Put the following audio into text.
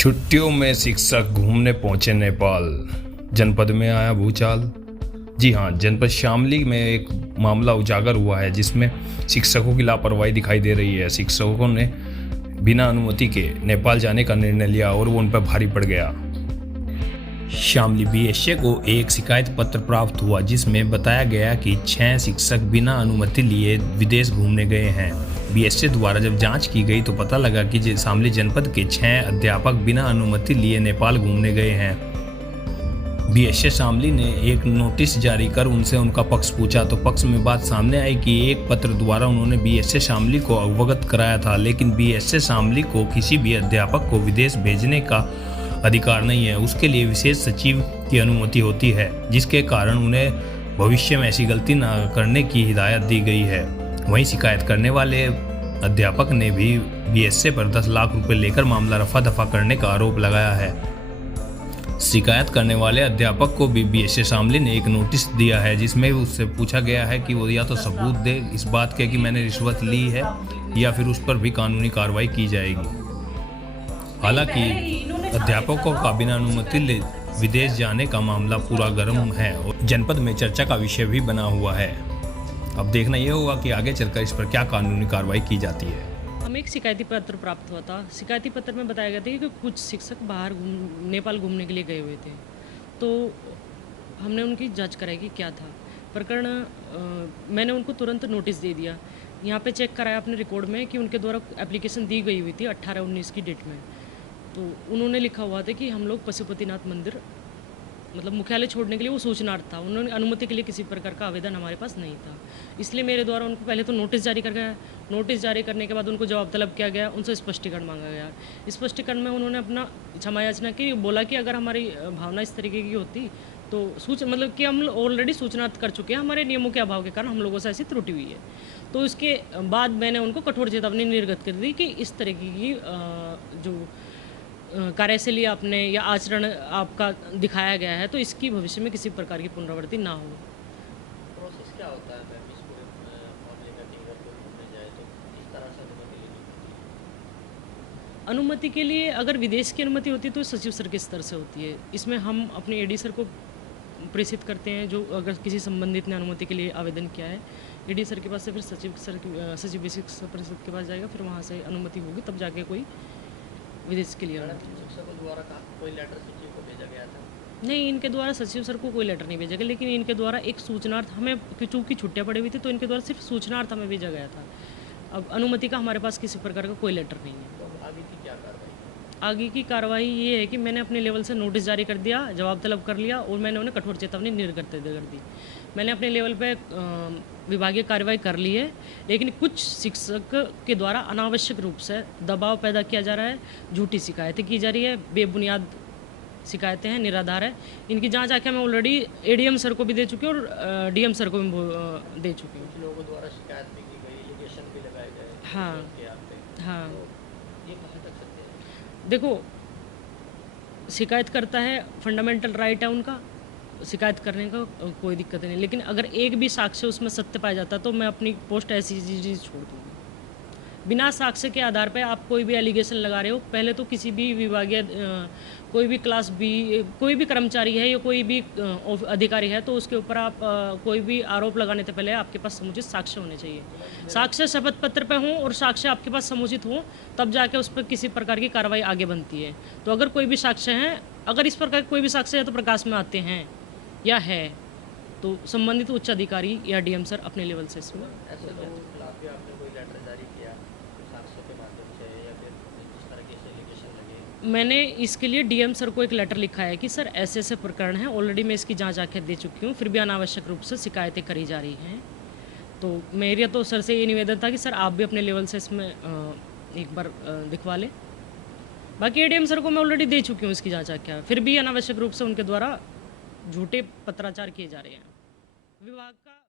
छुट्टियों में शिक्षक घूमने पहुंचे नेपाल। जनपद में आया भूचाल। जी हाँ, जनपद शामली में एक मामला उजागर हुआ है जिसमें शिक्षकों की लापरवाही दिखाई दे रही है। शिक्षकों ने बिना अनुमति के नेपाल जाने का निर्णय लिया और वो उन पर भारी पड़ गया। शामली बीएसए को एक शिकायत पत्र प्राप्त हुआ जिसमें बताया गया कि 6 शिक्षक बिना अनुमति लिए विदेश घूमने गए हैं। बीएसए द्वारा जब जांच की गई तो पता लगा कि शामली जनपद के 6 अध्यापक बिना अनुमति लिए नेपाल घूमने गए हैं। बीएसए शामली ने एक नोटिस जारी कर उनसे उनका पक्ष पूछा तो पक्ष में बात सामने आई कि एक पत्र द्वारा उन्होंने बीएसए शामली को अवगत कराया था, लेकिन बीएसए शामली को किसी भी अध्यापक को विदेश भेजने का अधिकार नहीं है। उसके लिए विशेष सचिव की अनुमति होती है, जिसके कारण उन्हें भविष्य में ऐसी गलती न करने की हिदायत दी गई है। वहीं शिकायत करने वाले अध्यापक ने भी बीएसए पर 10 लाख रुपए लेकर मामला रफा दफा करने का आरोप लगाया है। शिकायत करने वाले अध्यापक को भी बीएसए शामली ने एक नोटिस दिया है जिसमें उससे पूछा गया है कि वो या तो सबूत दे इस बात के कि मैंने रिश्वत ली है या फिर उस पर भी कानूनी कार्रवाई की जाएगी। हालांकि अध्यापकों का बिना अनुमति ले विदेश जाने का मामला पूरा गर्म है और जनपद में चर्चा का विषय भी बना हुआ है। अब देखना यह होगा कि आगे चलकर इस पर क्या कानूनी कार्रवाई की जाती है। हमें एक शिकायती पत्र प्राप्त हुआ था। शिकायती पत्र में बताया गया था कि कुछ शिक्षक बाहर नेपाल घूमने के लिए गए हुए थे, तो हमने उनकी जांच कराई कि क्या था प्रकरण। मैंने उनको तुरंत नोटिस दे दिया। यहाँ पे चेक कराया अपने रिकॉर्ड में कि उनके द्वारा एप्लीकेशन दी गई हुई थी 18-19 की डेट में। तो उन्होंने लिखा हुआ था कि हम लोग पशुपतिनाथ मंदिर मतलब मुख्यालय छोड़ने के लिए वो सूचनार्थ था। उन्होंने अनुमति के लिए किसी प्रकार का आवेदन हमारे पास नहीं था, इसलिए मेरे द्वारा उनको पहले तो नोटिस जारी कर गया। नोटिस जारी करने के बाद उनको जवाब तलब किया गया, उनसे स्पष्टीकरण मांगा गया। स्पष्टीकरण में उन्होंने अपना क्षमा याचना की, बोला कि अगर हमारी भावना इस तरीके की होती तो मतलब कि हम ऑलरेडी सूचनार्थ कर चुके हैं, हमारे नियमों के अभाव के कारण हम लोगों से ऐसी त्रुटि हुई है। तो उसके बाद मैंने उनको कठोर चेतावनी निर्गत कर दी कि इस तरीके की जो कार्यशैली आपने या आचरण आपका दिखाया गया है तो इसकी भविष्य में किसी प्रकार की पुनरावृत्ति ना हो। प्रोसेस क्या होता है मैम इस पूरे मामले का कि अगर कोई घूमने जाए तो किस तरह से अनुमति लेनी होती है? अनुमति के लिए अगर विदेश की अनुमति होती है तो सचिव सर के स्तर से होती है। इसमें हम अपने एडी सर को प्रेषित करते हैं, जो अगर किसी संबंधित ने अनुमति के लिए आवेदन किया है एडी सर के पास से फिर सचिव शिक्षा परिषद के पास जाएगा, फिर वहाँ से अनुमति होगी तब जाके कोई विदेश के लिए। शिक्षकों द्वारा कोई लेटर सचिव को भेजा गया था? नहीं, इनके द्वारा सचिव सर को कोई लेटर नहीं भेजा गया, लेकिन इनके द्वारा एक सूचनार्थ हमें, चूँकि छुट्टियाँ पड़ी हुई थी तो इनके द्वारा सिर्फ सूचनार्थ हमें भेजा गया था। अब अनुमति का हमारे पास किसी प्रकार का कोई लेटर नहीं है। तो आगे की क्या कार्रवाई? आगे की कार्रवाई ये है कि मैंने अपने लेवल से नोटिस जारी कर दिया, जवाब तलब कर लिया और मैंने उन्हें कठोर चेतावनी निर्गत कर दी। मैंने अपने लेवल पे विभागीय कार्रवाई कर ली है, लेकिन कुछ शिक्षक के द्वारा अनावश्यक रूप से दबाव पैदा किया जा रहा है, झूठी शिकायतें की जा रही है, बेबुनियाद शिकायतें हैं, निराधार है। इनकी जांच आके मैं ऑलरेडी एडीएम सर को भी दे चुकी हूँ और डीएम सर को भी दे चुकी हूँ। कुछ लोगों द्वारा शिकायत भी की गई, एलिगेशन भी लगाए गए। हाँ हाँ, ये कहाँ तक सत्य है? देखो, शिकायत करता है, फंडामेंटल राइट है उनका, शिकायत करने का कोई दिक्कत नहीं, लेकिन अगर एक भी साक्ष्य उसमें सत्य पाया जाता तो मैं अपनी पोस्ट ऐसी चीज़ छोड़ दूँगी। बिना साक्ष्य के आधार पर आप कोई भी एलिगेशन लगा रहे हो, पहले तो किसी भी विभागीय कोई भी क्लास बी कोई भी कर्मचारी है या कोई भी अधिकारी है तो उसके ऊपर आप कोई भी आरोप लगाने से पहले आपके पास समुचित साक्ष्य होने चाहिए। साक्ष्य शपथ पत्र पे हों और साक्ष्य आपके पास समुचित हों तब जाके उस पर किसी प्रकार की कार्रवाई आगे बनती है। तो अगर कोई भी साक्ष्य हैं, अगर इस प्रकार कोई भी साक्ष्य है तो प्रकाश में आते हैं या है तो संबंधित उच्च अधिकारी या डीएम सर अपने लेवल से इसमें ऐसे लोगों के खिलाफ भी आपने कोई लेटर जारी किया साक्ष्य के माध्यम से या फिर जिस तरह के एलिगेशन लगे? मैंने इसके लिए डीएम सर को एक लेटर लिखा है कि सर ऐसे ऐसे प्रकरण हैं, ऑलरेडी मैं इसकी जांच आके दे चुकी हूँ, फिर भी अनावश्यक रूप से शिकायतें करी जा रही हैं। तो मेरा तो सर से ये निवेदन था कि सर आप भी अपने लेवल से इसमें एक बार दिखवा लें। बाकी एडीएम सर को मैं ऑलरेडी दे चुकी हूँ इसकी जांच आके, फिर भी अनावश्यक रूप से उनके द्वारा झूठे पत्राचार किए जा रहे हैं। विभाग का